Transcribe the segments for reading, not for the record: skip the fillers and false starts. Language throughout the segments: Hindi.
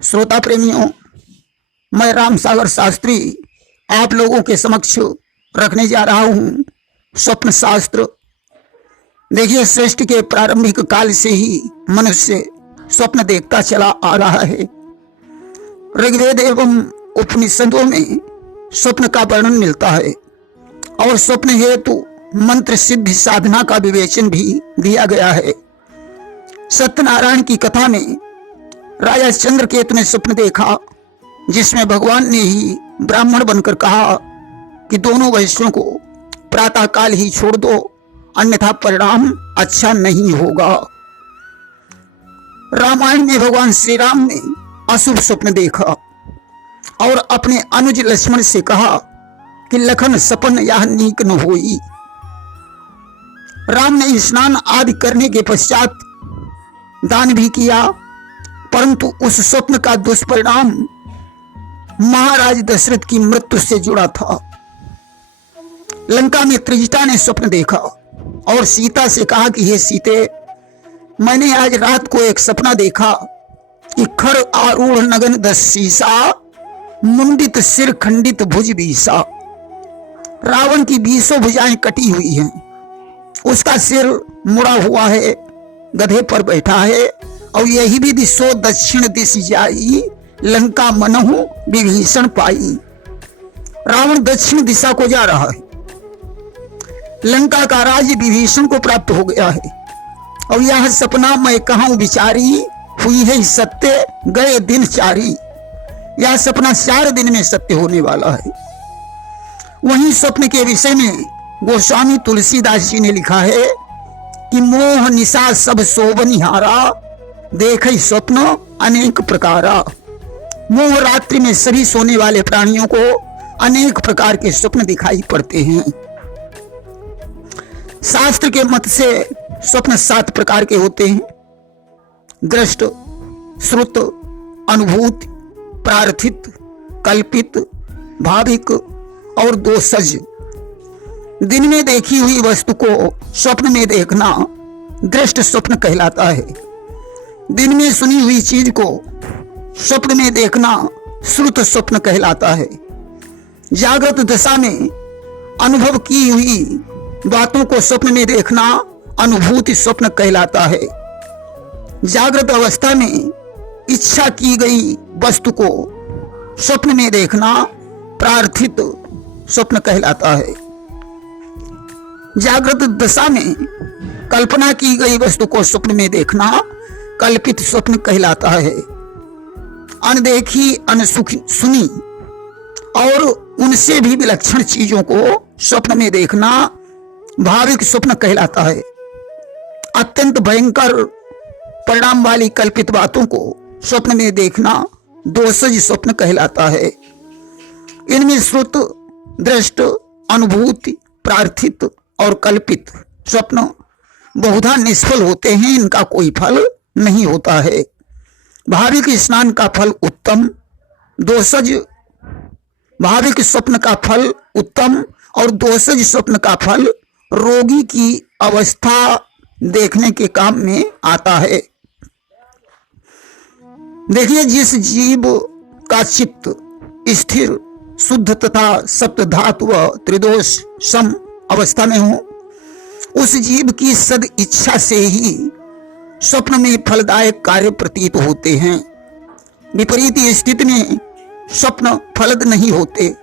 श्रोता प्रेमियों, मैं राम सागर शास्त्री आप लोगों के समक्ष रखने जा रहा हूँ स्वप्न शास्त्र। देखिए, सृष्टि के प्रारंभिक काल से ही मनुष्य स्वप्न देखता चला आ रहा है। ऋग्वेद एवं उपनिषदों में स्वप्न का वर्णन मिलता है और स्वप्न हेतु मंत्र सिद्ध साधना का विवेचन भी दिया गया है। सत्यनारायण की कथा में राजा चंद्रकेतु ने स्वप्न देखा, जिसमें भगवान ने ही ब्राह्मण बनकर कहा कि दोनों वैश्यों को प्रातः काल ही छोड़ दो, अन्यथा परिणाम अच्छा नहीं होगा। रामायण में भगवान श्री राम ने अशुभ स्वप्न देखा और अपने अनुज लक्ष्मण से कहा कि लखन सपन यह नीक न होई। राम ने स्नान आदि करने के पश्चात दान भी किया, परंतु उस स्वप्न का दुष्परिणाम महाराज दशरथ की मृत्यु से जुड़ा था। लंका में त्रिजटा ने स्वप्न देखा और सीता से कहा कि हे सीते, मैंने आज रात को एक सपना देखा कि खर आरूढ़ नगन 10 शीशा, मुंडित सिर खंडित भुज बीसा। रावण की 20 भुजाएं कटी हुई हैं, उसका सिर मुड़ा हुआ है, गधे पर बैठा है और यही भी दिशो दक्षिण दिश जाई, लंका मनहु विभीषण पाई। रावण दक्षिण दिशा को जा रहा है। लंका का राज्य विभीषण को प्राप्त हो गया है और यह सपना मैं कहूं विचारी, हुई है सत्य गए दिन चारी। यह सपना 4 दिन में सत्य होने वाला है। वहीं स्वप्न के विषय में गोस्वामी तुलसीदास जी ने लिखा है कि मोह निशा सब शोभनिहारा, देखे स्वप्न अनेक प्रकारा। मोह रात्रि में सभी सोने वाले प्राणियों को अनेक प्रकार के स्वप्न दिखाई पड़ते हैं। शास्त्र के मत से स्वप्न 7 प्रकार के होते हैं: दृष्ट, श्रुत, अनुभूत, प्रार्थित, कल्पित, भाविक और दोषज। दिन में देखी हुई वस्तु को स्वप्न में देखना दृष्ट स्वप्न कहलाता है। दिन में सुनी हुई चीज को स्वप्न में देखना श्रुत स्वप्न कहलाता है। जागृत दशा में अनुभव की हुई बातों को स्वप्न में देखना अनुभूति स्वप्न कहलाता है। जागृत अवस्था में इच्छा की गई वस्तु को स्वप्न में देखना प्रार्थित स्वप्न कहलाता है। जागृत दशा में कल्पना की गई वस्तु को स्वप्न में देखना कल्पित स्वप्न कहलाता है। अनदेखी, अनसुनी और उनसे भी विलक्षण चीजों को स्वप्न में देखना भाविक स्वप्न कहलाता है। अत्यंत भयंकर परिणाम वाली कल्पित बातों को स्वप्न में देखना दोषज स्वप्न कहलाता है। इनमें श्रुत, दृष्ट, अनुभूति, प्रार्थित और कल्पित स्वप्न बहुधा निष्फल होते हैं, इनका कोई फल नहीं होता है। भाविक स्नान का फल उत्तम, दोषज भाविक स्वप्न का फल उत्तम और दोषज स्वप्न का फल रोगी की अवस्था देखने के काम में आता है। देखिए, जिस जीव का चित्त स्थिर, शुद्ध तथा सप्त धातु व त्रिदोष सम अवस्था में हो, उस जीव की सद इच्छा से ही स्वप्न में फलदायक कार्य प्रतीत होते हैं। विपरीत स्थिति में स्वप्न फलद नहीं होते।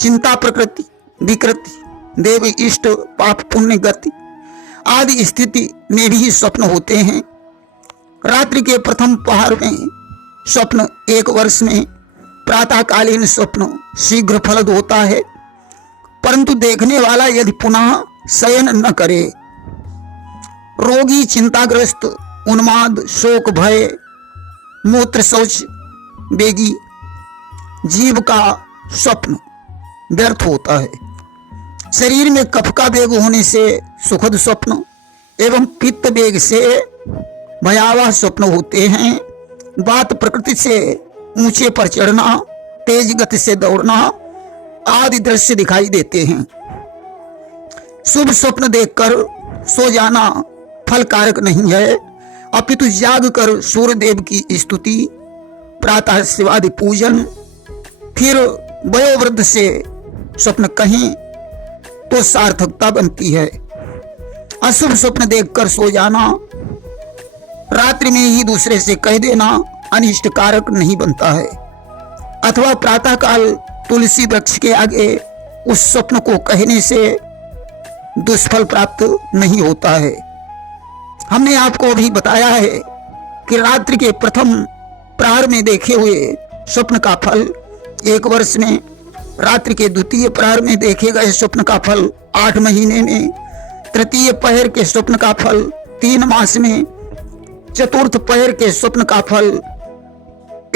चिंता, प्रकृति, विकृति, देव इष्ट, पाप पुण्य गति आदि स्थिति में भी स्वप्न होते हैं। रात्रि के प्रथम पहर में स्वप्न 1 वर्ष में प्रातःकालीन स्वप्न शीघ्र फलद होता है, परंतु देखने वाला यदि पुनः शयन न करे। रोगी, चिंताग्रस्त, उन्माद, शोक, भय, मूत्र शौच बेगी जीव का स्वप्न व्यर्थ होता है। शरीर में कफ का वेग होने से सुखद स्वप्न एवं पित्त वेग से भयावह स्वप्न होते हैं। बात प्रकृति से ऊंचे पर चढ़ना, तेज गति से दौड़ना आदि दृश्य दिखाई देते हैं। शुभ स्वप्न देखकर सो जाना फल कारक नहीं है, अपितु जाग कर सूर्य देव की स्तुति प्रातः शिवादि पूजन, फिर वयोवृद्ध से स्वप्न कहें तो सार्थकता बनती है। अशुभ स्वप्न देखकर सो जाना, रात्रि में ही दूसरे से कह देना अनिष्ट कारक नहीं बनता है। अथवा प्रातःकाल तुलसी वृक्ष के आगे उस स्वप्न को कहने से दुष्फल प्राप्त नहीं होता है। हमने आपको अभी बताया है कि रात्रि के प्रथम प्रहर में देखे हुए स्वप्न का फल 1 वर्ष में, रात्रि के द्वितीय प्रहर में देखे गए स्वप्न का फल 8 महीने में, तृतीय पहर के स्वप्न का फल 3 मास में, चतुर्थ पहर के स्वप्न का फल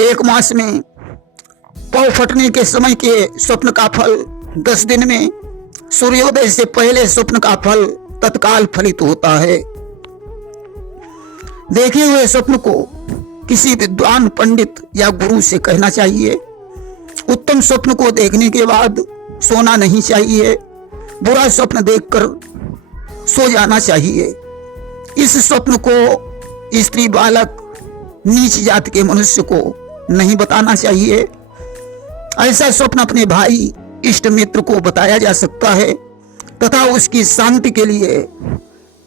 1 मास में, पौ फटने के समय के स्वप्न का फल 10 दिन में, सूर्योदय से पहले स्वप्न का फल तत्काल फलित होता है। देखे हुए स्वप्न को किसी विद्वान पंडित या गुरु से कहना चाहिए। उत्तम स्वप्न को देखने के बाद सोना नहीं चाहिए, बुरा स्वप्न देखकर सो जाना चाहिए। इस स्वप्न को स्त्री, बालक, नीच जाति के मनुष्य को नहीं बताना चाहिए। ऐसा स्वप्न अपने भाई, इष्ट मित्र को बताया जा सकता है तथा उसकी शांति के लिए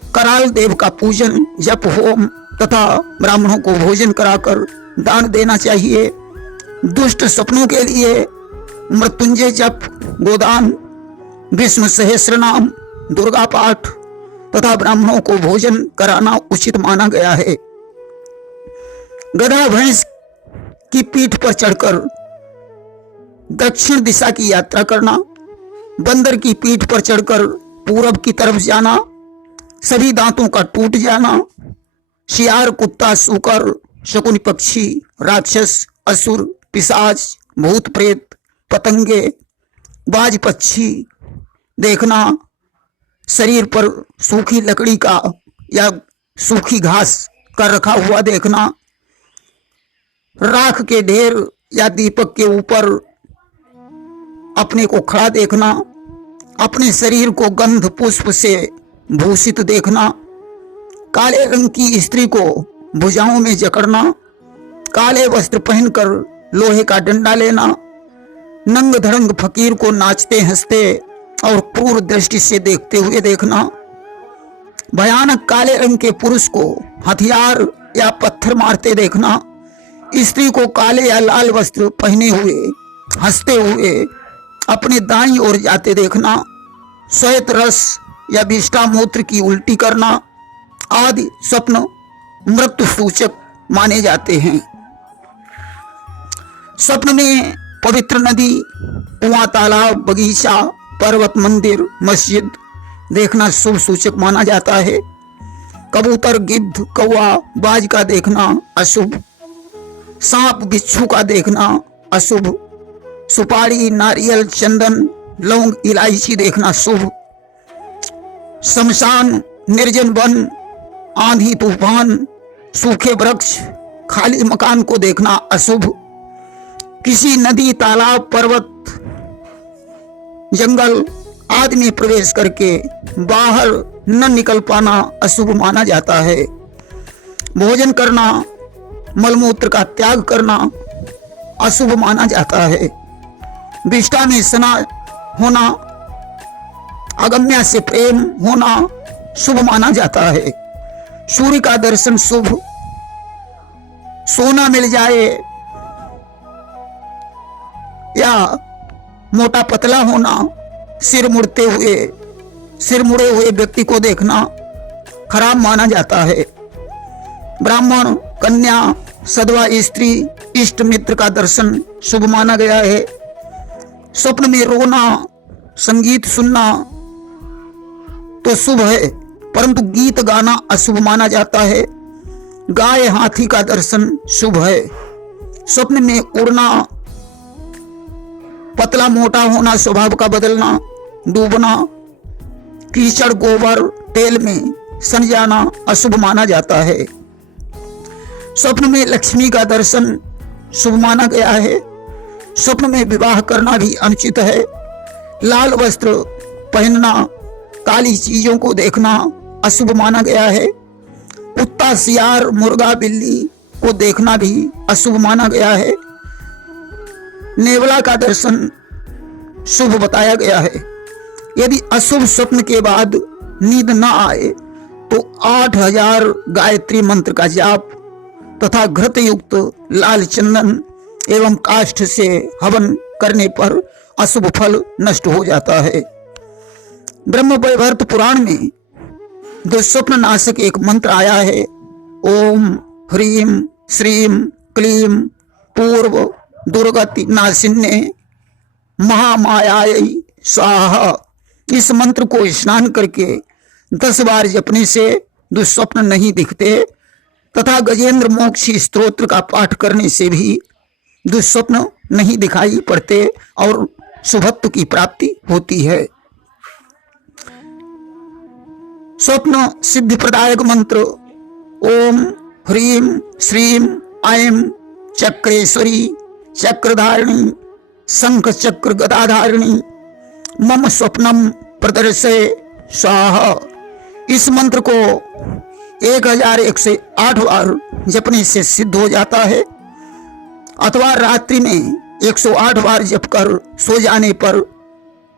कराल देव का पूजन, जप, होम तथा ब्राह्मणों को भोजन कराकर दान देना चाहिए। दुष्ट स्वप्नों के लिए मृत्युंजय जप, गोदान, विष्णु सहस्रनाम, दुर्गा पाठ तथा ब्राह्मणों को भोजन कराना उचित माना गया है। गधा भैंस की पीठ पर चढ़कर दक्षिण दिशा की यात्रा करना, बंदर की पीठ पर चढ़कर पूरब की तरफ जाना, सभी दांतों का टूट जाना, शियार, कुत्ता, सूकर, शकुनी पक्षी, राक्षस, असुर, पिशाच, भूत प्रेत, पतंगे, बाज पक्षी देखना, शरीर पर सूखी लकड़ी का या सूखी घास का रखा हुआ देखना, राख के ढेर या दीपक के ऊपर अपने को खड़ा देखना, अपने शरीर को गंध पुष्प से भूषित देखना, काले रंग की स्त्री को भुजाओं में जकड़ना, काले वस्त्र पहनकर लोहे का डंडा लेना, नंग धड़ंग फकीर को नाचते हंसते और क्रूर दृष्टि से देखते हुए देखना, भयानक काले रंग के पुरुष को हथियार या पत्थर मारते देखना, स्त्री को काले या लाल वस्त्र पहने हुए हंसते हुए अपने दाईं ओर जाते देखना, श्वेत रस या विष्ठा मूत्र की उल्टी करना आदि स्वप्न मृत्यु सूचक माने जाते हैं। स्वप्न में पवित्र नदी, कुआं, तालाब, बगीचा, पर्वत, मंदिर, मस्जिद देखना शुभ सूचक माना जाता है। कबूतर, गिद्ध, कौवा, बाज का देखना अशुभ, सांप, बिच्छू का देखना अशुभ, सुपारी, नारियल, चंदन, लौंग, इलायची देखना शुभ, शमशान, निर्जन वन, आंधी, तूफान, सूखे वृक्ष, खाली मकान को देखना अशुभ, किसी नदी, तालाब, पर्वत, जंगल आदि में प्रवेश करके बाहर न निकल पाना अशुभ माना जाता है। भोजन करना, मलमूत्र का त्याग करना अशुभ माना जाता है। विष्ठा में स्नान होना, अगम्या से प्रेम होना शुभ माना जाता है। सूर्य का दर्शन शुभ, सोना मिल जाए या मोटा पतला होना, सिर मुड़े हुए व्यक्ति को देखना खराब माना जाता है। ब्राह्मण, कन्या, सधवा स्त्री, इष्ट मित्र का दर्शन शुभ माना गया है। स्वप्न में रोना, संगीत सुनना तो शुभ है, परंतु गीत गाना अशुभ माना जाता है। गाय, हाथी का दर्शन शुभ है। स्वप्न में उड़ना, पतला मोटा होना, स्वभाव का बदलना, डूबना, कीचड़, गोबर, तेल में सन जाना अशुभ माना जाता है। स्वप्न में लक्ष्मी का दर्शन शुभ माना गया है। स्वप्न में विवाह करना भी अनुचित है। लाल वस्त्र पहनना, काली चीजों को देखना अशुभ माना गया है। कुत्ता, सियार, मुर्गा, बिल्ली को देखना भी अशुभ माना गया है। नेवला का दर्शन शुभ बताया गया है। यदि अशुभ स्वप्न के बाद नींद न आए तो 8000 गायत्री मंत्र का जाप तथा घृत युक्त लाल चंदन एवं काष्ठ से हवन करने पर अशुभ फल नष्ट हो जाता है। ब्रह्म वैवर्त पुराण में दुःस्वप्न नाशक एक मंत्र आया है, ओम ह्रीं श्रीं क्लीं पूर्व दुर्गति नाशिन्ये महामायायै स्वाहा। इस मंत्र को स्नान करके 10 बार जपने से दुःस्वप्न नहीं दिखते तथा गजेंद्र मोक्ष स्तोत्र का पाठ करने से भी दुःस्वप्न नहीं दिखाई पड़ते और शुभत्व की प्राप्ति होती है। स्वप्न सिद्धि प्रदायक मंत्र ओम ह्रीं श्रीं ऐं चक्रेश्वरी चक्रधारिणी शंख चक्र गदाधारिणी मम स्वप्नम प्रदर्शय स्वाहा। इस मंत्र को 1108 बार जपने से सिद्ध हो जाता है अथवा रात्रि में 108 बार जप कर सो जाने पर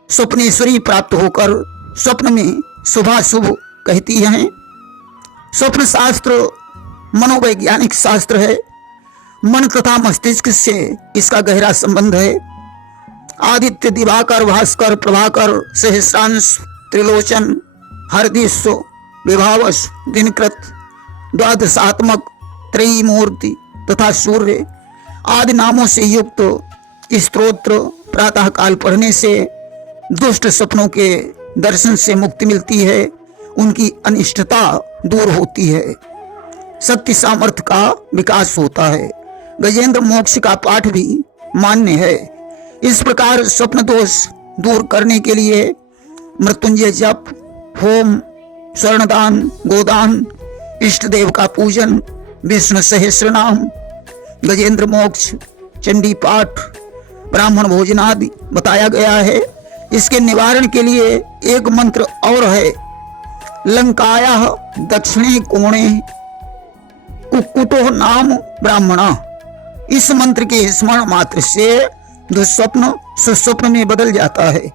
स्वप्नेश्वरी प्राप्त होकर स्वप्न में शुभाशुभ कहती हैं। स्वप्न शास्त्र मनोवैज्ञानिक शास्त्र है। मन तथा मस्तिष्क से इसका गहरा संबंध है। आदित्य, दिवाकर, भास्कर, प्रभाकर, सहस्रांश, त्रिलोचन, हरदिश, विभावस, दिनकृत, द्वादशात्मक, त्रयी मूर्ति तथा सूर्य आदि नामों से युक्त स्तोत्र प्रातः काल पढ़ने से दुष्ट सपनों के दर्शन से मुक्ति मिलती है, उनकी अनिष्टता दूर होती है, शक्ति सामर्थ्य का विकास होता है। गजेंद्र मोक्ष का पाठ भी मान्य है। इस प्रकार स्वप्न दोष दूर करने के लिए मृत्युंजय जप, होम, स्वर्णदान, गोदान, इष्ट देव का पूजन, विष्णु सहस्र नाम, गजेंद्र मोक्ष, चंडी पाठ, ब्राह्मण भोजन आदि बताया गया है। इसके निवारण के लिए एक मंत्र और है, लंकाया दक्षिणे कोणे कुक्कुटो नाम ब्राह्मणा। इस मंत्र के स्मरण मात्र से दुःस्वप्न सुस्वप्न में बदल जाता है।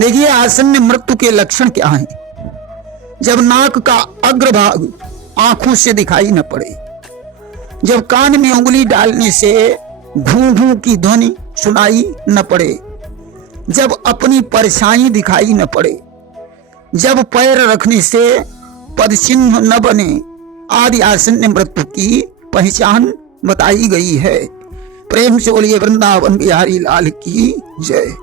देखिए आसन्न मृत्यु के लक्षण क्या हैं। जब नाक का अग्रभाग आंखों से दिखाई न पड़े, जब कान में उंगली डालने से घूं घूं की ध्वनि सुनाई न पड़े, जब अपनी परछाई दिखाई न पड़े, जब पैर रखने से पदचिन्ह न बने आदि आसन्न मृत्यु की पहचान बताई गई है। प्रेम से बोलिए वृंदावन बिहारी लाल की जय।